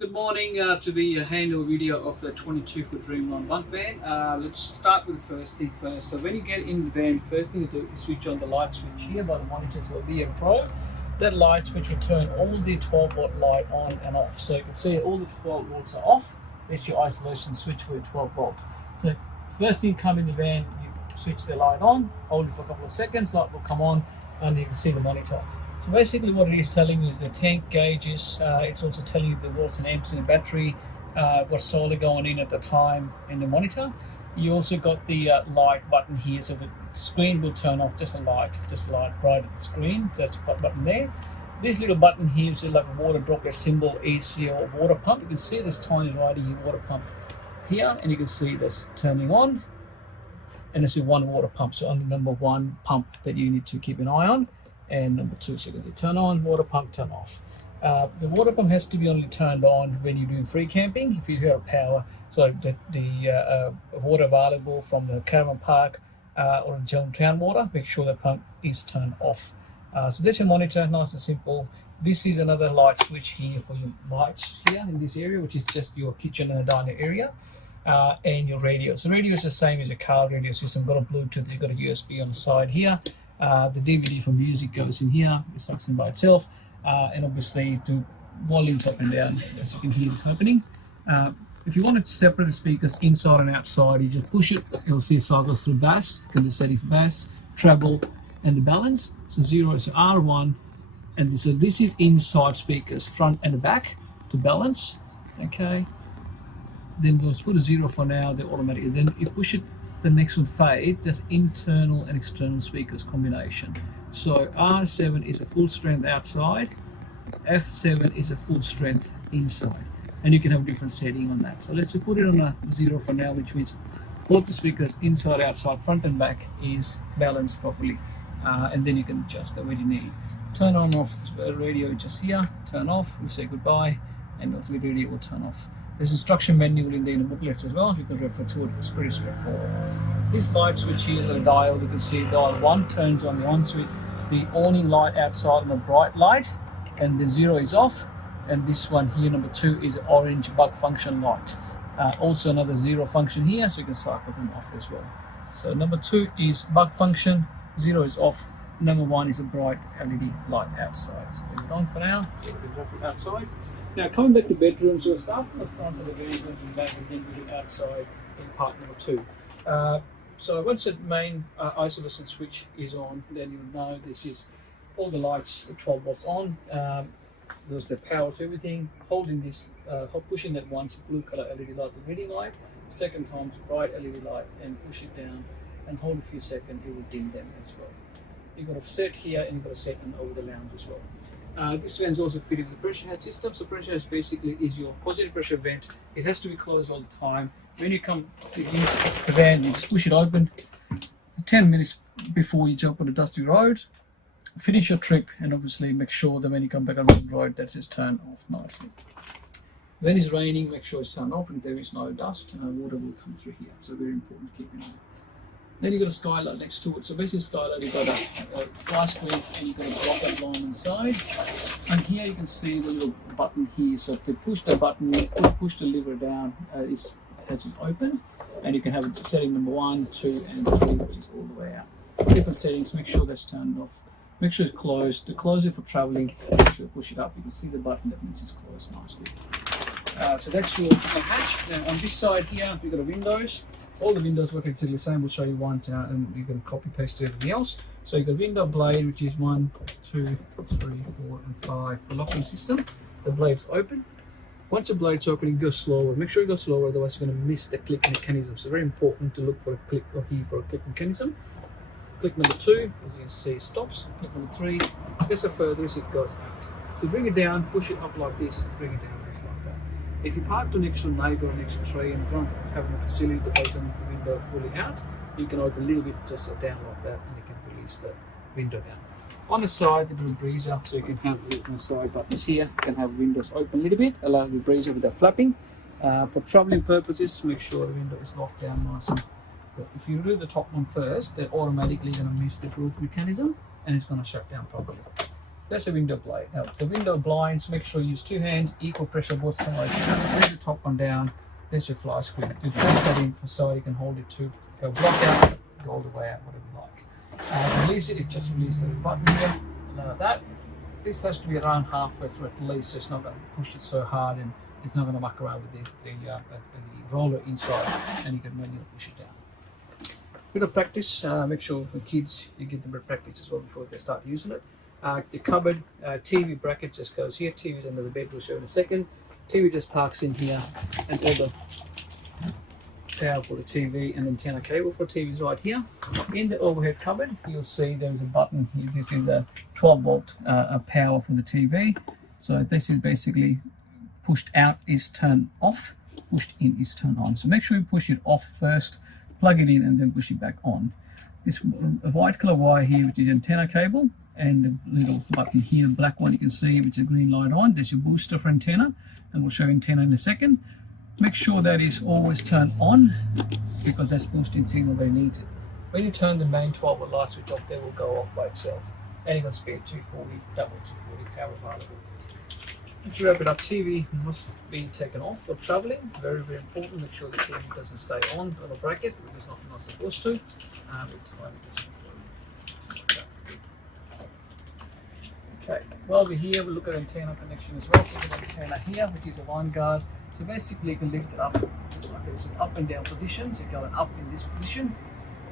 Good morning to the handover video of the 22-foot Dreamline bunk van. Let's start with the first thing first. So when you get in the van, first thing you do is switch on the light switch here by the monitor, so VM Pro. That light switch will turn all the 12-watt light on and off. So you can see all the 12 volts are off. That's your isolation switch for your 12 volt. So first thing you come in the van, you switch the light on, hold it for a couple of seconds, light will come on, and you can see the monitor. So basically what it is telling you is the tank gauges. It's also telling you the watts and amps in the battery, what's solar going in at the time in the monitor. You also got the light button here, so the screen will turn off just a light right at the screen. So that's the button there. This little button here is like a water droplet symbol, is your water pump. You can see this tiny righty water pump here, and you can see this turning on. And this is one water pump, so only number one pump that you need to keep an eye on. And number two, so you can see turn on, water pump, turn off. The water pump has to be only turned on when you're doing free camping. If you have power, so the water available from the caravan park or the general town water, make sure the pump is turned off. So that's your monitor, nice and simple. This is another light switch here for your lights here in this area, which is just your kitchen and the dining area. And your radio. So radio is the same as your car radio system. Got a Bluetooth, you've got a USB on the side here. The DVD for music goes in here, it sucks in by itself, and obviously to volumes up and down, as you can hear this happening. If you want to separate the speakers inside and outside, you just push it, you'll see it cycles through bass. You can set it for bass, treble, and the balance. So 0 is R1, and so this is inside speakers, front and the back to balance. Okay. Then we'll put a 0 for now, they're automatic. Then you push it, the next one fade, that's internal and external speakers combination. So R7 is a full strength outside, F7 is a full strength inside. And you can have a different setting on that. So let's put it on a 0 for now, which means both the speakers inside, outside, front and back is balanced properly. And then you can adjust that when you need. Turn on off the radio just here, turn off, we'll say goodbye, and also the radio will turn off. There's instruction manual in the booklets as well. You can refer to it. It's pretty straightforward. This light switch here is a dial. You can see dial 1 turns on the on switch, the awning light outside on the bright light, and the 0 is off. And this one here, number 2, is an orange bug function light. Also another 0 function here, so you can cycle them off as well. So number 2 is bug function, 0 is off. Number 1 is a bright LED light outside. So leave it on for now. So you can have it outside. Now coming back to bedrooms, we'll start from the front of the van, going to the back, and then we do outside in part number 2. So once the main isolation switch is on, then you'll know this is all the lights, 12 volts on. There's the power to everything. Holding this, pushing that once, blue color LED light, the reading light. Second time, bright LED light, and push it down and hold a few seconds, it will dim them as well. You've got a set here, and you've got a setting over the lounge as well. This van is also fitted with a pressure head system. So pressure head basically is your positive pressure vent. It has to be closed all the time. When you come to use the van, you just push it open 10 minutes before you jump on a dusty road. Finish your trip, and obviously make sure that when you come back on the road, that is turned off nicely. When it's raining, make sure it's turned off, and if there is no dust, water will come through here. So very important to keep in mind. Then you've got a skylight next to it. So basically skylight, you've got a flash clip, and you've got a drop-out line inside. And here you can see the little button here. So to push the button, push the lever down, it catches open. And you can have setting number 1, 2, and 3, which is all the way out. Different settings, make sure that's turned off. Make sure it's closed. To close it for traveling, make sure you push it up. You can see the button, that means it's closed nicely. So that's your hatch. Now on this side here, we've got a windows. All the windows work exactly the same. We'll show you one, and you can copy paste everything else. So you've got window blade, which is 1, 2, 3, 4, and 5 for locking system. The blade's open. Once the blade's open, you go slower. Make sure you go slower, otherwise you're going to miss the click mechanism. So very important to look for a click, or here for a click mechanism. Click number 2, as you can see, stops. Click number 3, that's the furthest it goes out. To bring it down, push it up like this, bring it down just like that. If you park next to a neighbour or next to a tree and don't have a facility to open the window fully out, you can open a little bit just down like that, and you can release the window down. On the side, you put a breezer, so you can have the side buttons here. You can have windows open a little bit, allows the breezer without flapping. For travelling purposes, make sure the window is locked down nice and good. If you do the top one first, they're automatically going to miss the roof mechanism, and it's going to shut down properly. That's a window blade. Now the window blinds, make sure you use 2 hands, equal pressure both sides. There's the top one down, there's your fly screen. You push that in for so you can hold it to go block out, go all the way out, whatever you like. Release it, just release the button here, none of that. This has to be around halfway through at least, so it's not going to push it so hard and it's not going to muck around with the roller inside, and you can manually push it down. Bit of practice, make sure for kids you give them a bit of practice as well before they start using it. The cupboard, TV bracket just goes here, TV's under the bed, we'll show in a second. TV just parks in here, and all the power for the TV and antenna cable for TV is right here. In the overhead cupboard, you'll see there's a button here. This is a 12 volt power for the TV. So this is basically pushed out is turned off, pushed in is turned on. So make sure you push it off first, plug it in, and then push it back on. This white color wire here, which is antenna cable, and the little button here, the black one you can see, which is green light on. There's your booster for antenna, and we'll show antenna in a second. Make sure that is always turned on, because that's boosting signal where it needs it. When you turn the main 12 volt light switch off, they will go off by itself. And you've got spare 240, double 240 power available. To wrap it up, TV must be taken off for traveling. Very, very important. Make sure the TV doesn't stay on a bracket, because it's not supposed to. Okay, while we're here, we'll look at antenna connection as well. So you've got antenna here, which is a line guard. So basically you can lift it up, just like it's an up and down position. So you're going up in this position,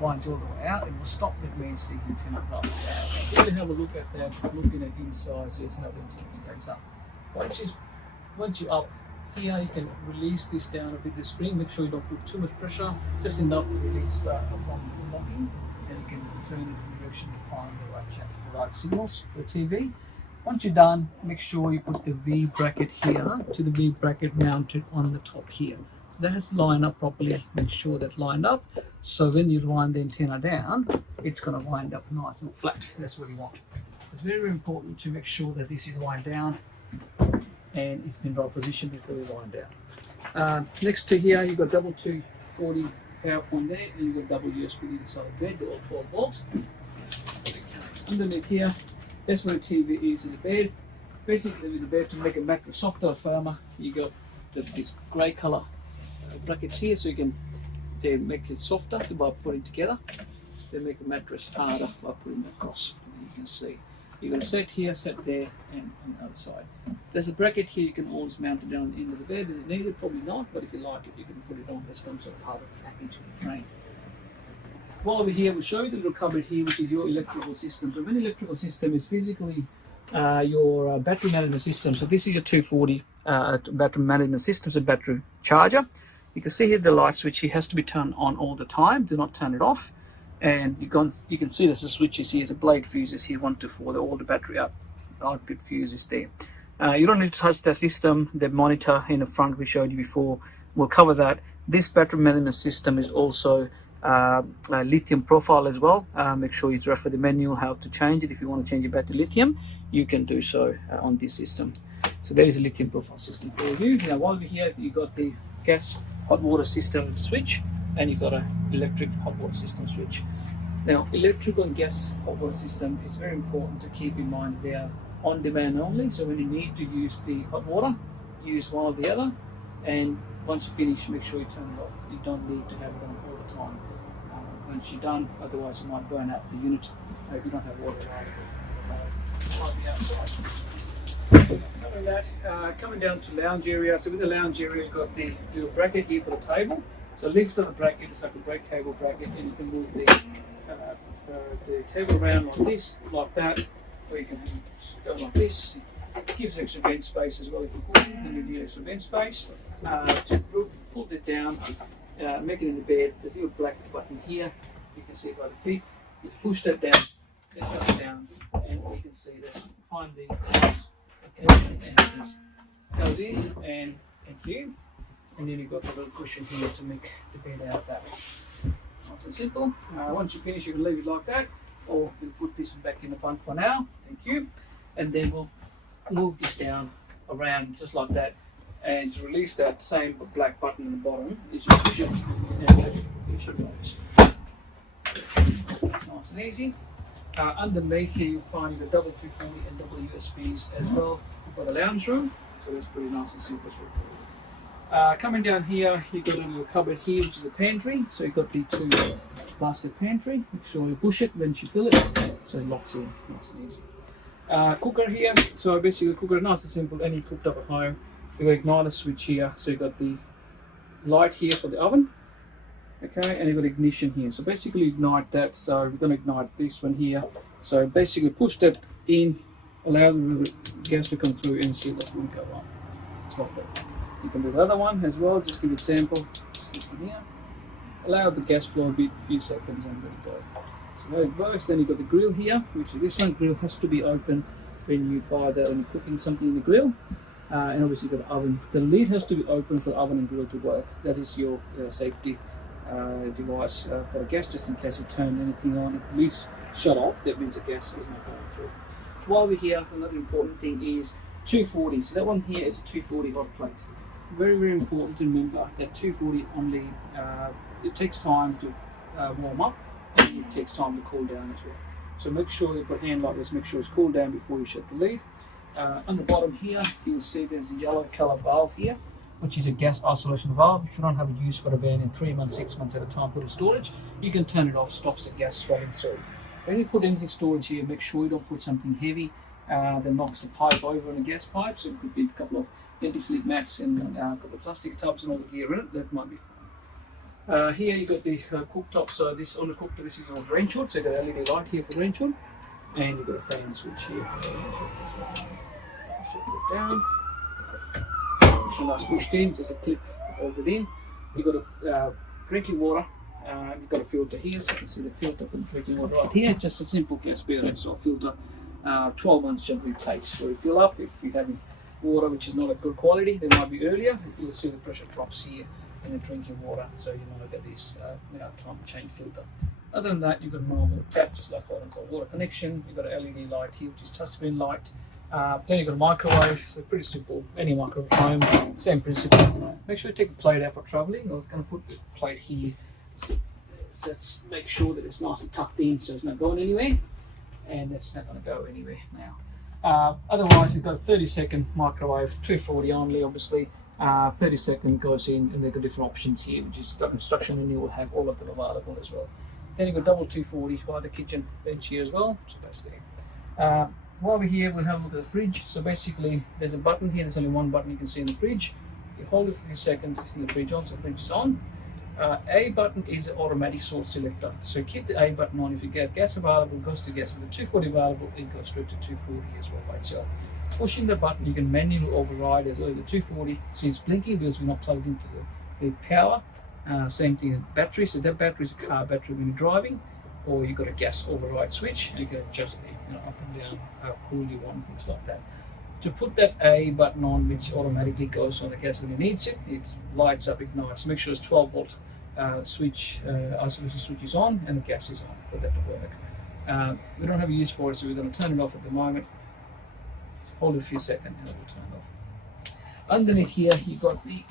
lines all the way out, and we'll stop. That means the antenna up. Here we have a look at that, looking at inside, so how the antenna stays up. Once you're up here, you can release this down a bit with the spring. Make sure you don't put too much pressure, just enough to release from the locking, and you can turn it in the direction to find the right signals for the TV. Once you're done, make sure you put the V bracket here to the V bracket mounted on the top here. That has to line up properly. Make sure that's lined up, so when you wind the antenna down, it's going to wind up nice and flat. That's what you want. It's very, very important to make sure that this is lined down and it's in the right position before you wind down. Next to here, you've got double 240 power point there, and you've got double USB inside the bed. They're all 12 volts. Underneath here, that's where the TV is in the bed. Basically, with the bed, to make a mattress softer or firmer, you got this grey colour brackets here, so you can make it softer by putting together. They make the mattress harder by putting it across. You can see. You're going to set here, set there, and on the other side. There's a bracket here you can always mount it down the end of the bed. Is it needed? Probably not, but if you like it, you can put it on. There's some sort of part of the package in the frame. While we're here, we'll show you the little cupboard here, which is your electrical system. So an electrical system is physically your battery management system. So this is your 240 battery management system, so battery charger. You can see here the light switch here has to be turned on all the time. Do not turn it off. And you can see there's the switches here, the blade fuses here, 1 to 4, all the battery output fuses there. You don't need to touch the system. The monitor in the front we showed you before will cover that. This battery management system is also a lithium profile as well. Make sure you refer the manual how to change it. If you want to change your battery lithium, you can do so on this system. So there is a lithium profile system for you. Now while we're here, you've got the gas hot water system switch, and you've got an electric hot water system switch. Now, electrical and gas hot water system is very important to keep in mind. They are on demand only, so when you need to use the hot water, use one or the other, and once you finish, make sure you turn it off. You don't need to have it on all the time. Once you're done, otherwise you might burn out the unit if you don't have water on the outside. Coming down to lounge area. So with the lounge area, you've got the little bracket here for the table. So lift of the bracket is like a brake cable bracket, and you can move the table around like this, like that, or you can go like this. It gives extra vent space as well if you put it, then you need extra vent space. To pull it down, make it in the bed. There's a little black button here, you can see by the feet. You push that down, it goes down, and you can see that. Find the cable and goes in, and thank you. And then you've got the little cushion here to make the bed out that way. Nice and simple. Once you finish, you can leave it like that, or we'll put this back in the bunk for now. Thank you. And then we'll move this down around just like that. And to release that same black button at the bottom, is you push it and it goes. That's nice and easy. Underneath here you'll find the double 240 and double USBs as well for the lounge room. So that's pretty nice and simple, straightforward. Coming down here, you've got a little cupboard here, which is a pantry. So you've got the 2 basket pantry. Make sure you push it, then you fill it, so it locks in, nice and easy. Cooker here. So basically, the cooker is nice and simple. Any cooked up at home. You've got igniter switch here. So you've got the light here for the oven. Okay, and you've got ignition here. So basically, ignite that. So we're going to ignite this one here. So basically, push that in, allow the gas to come through, and see that one go on. It's like that. You can do the other one as well. Just give it a sample. This one here. Allow the gas flow a bit, a few seconds, and let it go. So there it works. Then you've got the grill here, which is this one. Grill has to be open when you fire that, when you're cooking something in the grill. And obviously, you've got the oven. The lid has to be open for the oven and grill to work. That is your safety device for the gas, just in case you turn anything on. If the lid's shut off, that means the gas is not going through. While we're here, another important thing is 240. So that one here is a 240 hot plate. Very, very important to remember that 240 only, it takes time to warm up, and it takes time to cool down as well. So make sure you put a hand like this, make sure it's cooled down before you shut the lid. On the bottom here, you'll see there's a yellow color valve here, which is a gas oscillation valve. If you don't have it used for the van in 3 months, 6 months at a time, put in storage, you can turn it off, stops the gas swelling through. When you put anything in storage here, make sure you don't put something heavy that knocks the pipe over in a gas pipe. So it could be a couple of anti-slip mats and a couple of plastic tubs and all the gear in it. That might be fine. Here you got the cooktop. So this on the cooktop, this is your range hood. So you got an LED light here for range hood, and you've got a fan switch here for the range hood as well. Shut it down. So that's pushed in, just a clip hold it in. You've got a drinking water. You've got a filter here, so you can see the filter for the drinking water right here. Just a simple gas bearer, so a filter. 12 months generally takes to refill up. If you have water which is not of good quality, there might be earlier. You'll see the pressure drops here in the drinking water, so you know that is now time to change filter. Other than that, you've got a normal tap, just like hot and cold water connection. You've got an LED light here, which is touchscreen light. Then you've got a microwave, so pretty simple. Any microwave at home, same principle. Make sure you take the plate out for traveling. I'm going to put the plate here. So let's make sure that it's nice and tucked in, so it's not going anywhere. And it's not going to go anywhere now. Otherwise, you've got a 30-second microwave, 240 only, obviously. 30-second goes in, and they've got different options here, which is the instruction menu will have all of them available as well. Then you've got double 240 by the kitchen bench here as well, so that's there. While we're here, we'll have a look at the fridge. So basically, there's a button here. There's only one button you can see in the fridge. You hold it for a few seconds, and the fridge on, so the fridge is on. A button is an automatic source selector. So keep the A button on. If you get gas available, it goes to gas. If the 240 available, it goes straight to 240 as well by itself. Pushing the button, you can manually override as well. The 240, so it's blinking because we're not plugged into the power. Same thing with battery. So that battery is a car battery when you're driving, or you've got a gas override switch, and you can adjust the up and down how cool you want, things like that. To put that A button on, which automatically goes on the gas when it needs it, it lights up, ignites. Make sure it's 12 volt switch, isolation switch is on, and the gas is on for that to work. We don't have a use for it, so we're going to turn it off at the moment. Hold it a few seconds and it will turn it off. Underneath here, you've got the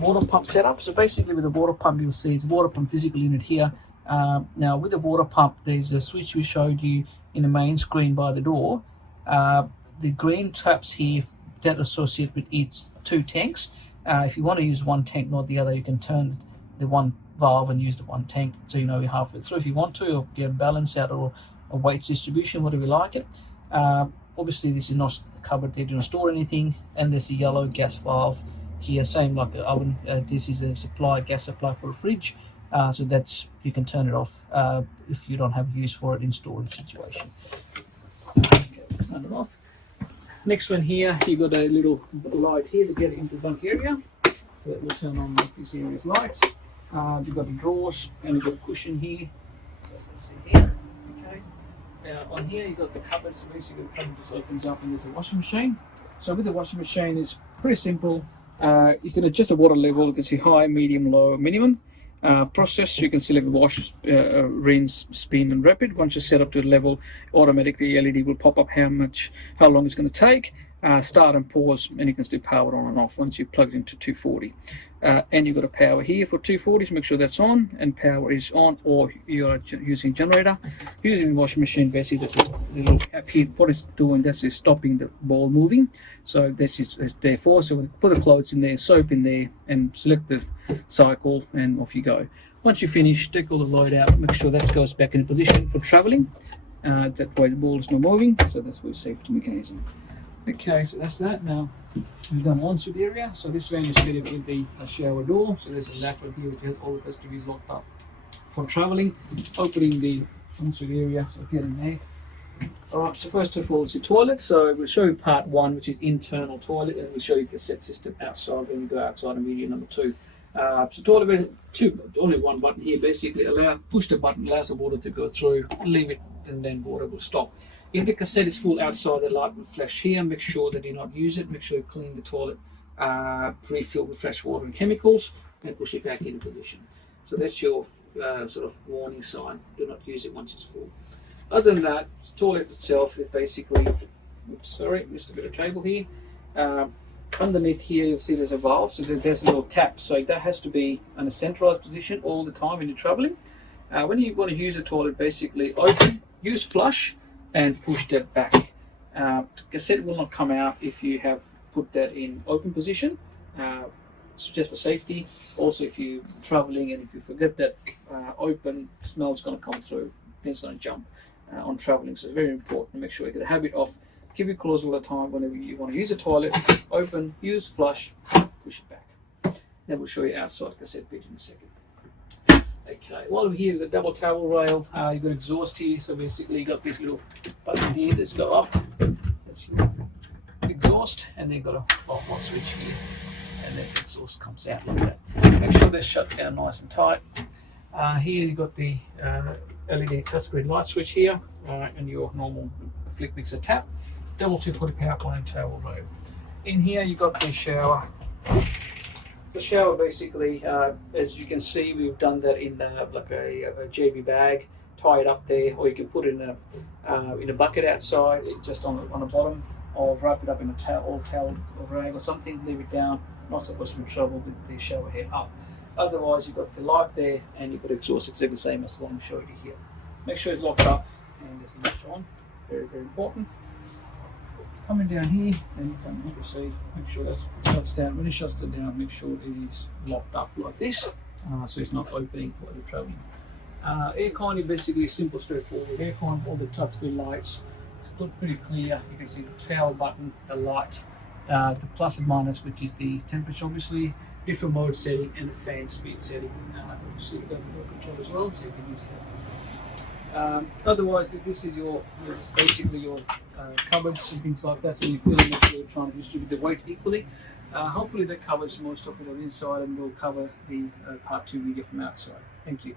water pump setup. So basically with the water pump, you'll see it's a water pump physical unit here. Now with the water pump, there's a switch we showed you in the main screen by the door. The green taps here that associate with its 2 tanks. If you want to use one tank, not the other, you can turn the one valve and use the one tank, so you know you're halfway through if you want to, or get a balance out, or a weight distribution, whatever you like it. Obviously this is not covered, they don't store anything. And there's a yellow gas valve here, same like the oven. This is a gas supply for a fridge, so that's, you can turn it off if you don't have use for it in storage situation. Okay, let's turn it off. Next one here, you got a little light here to get into the bunk area, so that will turn on this area's lights. You've got the drawers, and you've got a cushion here, so let's see here. Okay. On here you've got the cupboard, so basically the cupboard just opens up and there's a washing machine. So with the washing machine, it's pretty simple. You can adjust the water level. You can see high, medium, low, minimum. Process, you can select wash, rinse, spin, and rapid. Once you set up to the level, automatically LED will pop up how long it's going to take. start and pause, and you can still power on and off once you plug it into 240. And you've got a power here for 240s, make sure that's on, and power is on, or you're using generator. Using the washing machine, basically there's a little cap here. What it's doing, this is stopping the ball moving. So this is therefore, so put the clothes in there, soap in there, and select the cycle, and off you go. Once you finish, take all the load out, make sure that goes back in position for traveling. That way the ball is not moving, so that's for your safety mechanism. Okay, so that's that. Now we've done one suite area. So this van is fitted with the shower door. So there's a latch right here which has all of this to be locked up for traveling. Opening the ensuite area, so get in there. Alright, so first of all is your toilet. So we'll show you part one, which is internal toilet, and we'll show you the cassette system outside when we go outside in video number 2. So toilet, only one button here, basically push the button, allows the water to go through, leave it, and then water will stop. If the cassette is full outside, the light will flash here. Make sure that you not use it. Make sure you clean the toilet, pre-filled with fresh water and chemicals, and push it back into position. So that's your sort of warning sign. Do not use it once it's full. Other than that, the toilet itself is basically, oops, sorry, missed a bit of cable here. Underneath here, you'll see there's a valve, so there's a little tap. So that has to be in a centralized position all the time when you're traveling. When you want to use a toilet, basically open, use flush, and push that back. The cassette will not come out if you have put that in open position. It's just for safety. Also, if you're traveling and if you forget that open, smell is going to come through, then it's going to jump on traveling. So it's very important to make sure you get a habit of keep it closed all the time. Whenever you want to use a toilet, open, use flush, push it back. Then we'll show you outside cassette bit in a second. Okay, while we're here with the double towel rail, you've got exhaust here. So basically you got this little button here that's go up. That's your exhaust, and then you've got a hot switch here, and then the exhaust comes out like that. Make sure they're shut down nice and tight. Here you've got the LED touchscreen light switch here, and your normal flick mixer tap. Double 240 power point and towel rail. In here you've got the shower. The shower basically, as you can see, we've done that in like a JB bag, tie it up there, or you can put it in a bucket outside, just on the bottom, or wrap it up in a towel or rag or something, leave it down. Not supposed to be trouble with the shower head up. Otherwise, you've got the light there, and you've got exhaust exactly the same as the one I showed you here. Make sure it's locked up, and there's the latch on. Very, very important. Coming down here, and you can obviously make sure that shuts down. When it shuts it down, make sure it is locked up like this, so it's not opening while you're traveling. Aircon is basically simple, straightforward. Aircon, all the touchscreen lights, it's pretty clear. You can see the power button, the light, the plus and minus, which is the temperature, obviously, different mode setting, and the fan speed setting. Obviously, you've got remote control as well, so you can use that. Otherwise, this is basically your cupboards and things like that, so you feel that you're trying to distribute the weight equally. Hopefully that covers most of it on the inside, and we'll cover the part 2 video from outside. Thank you.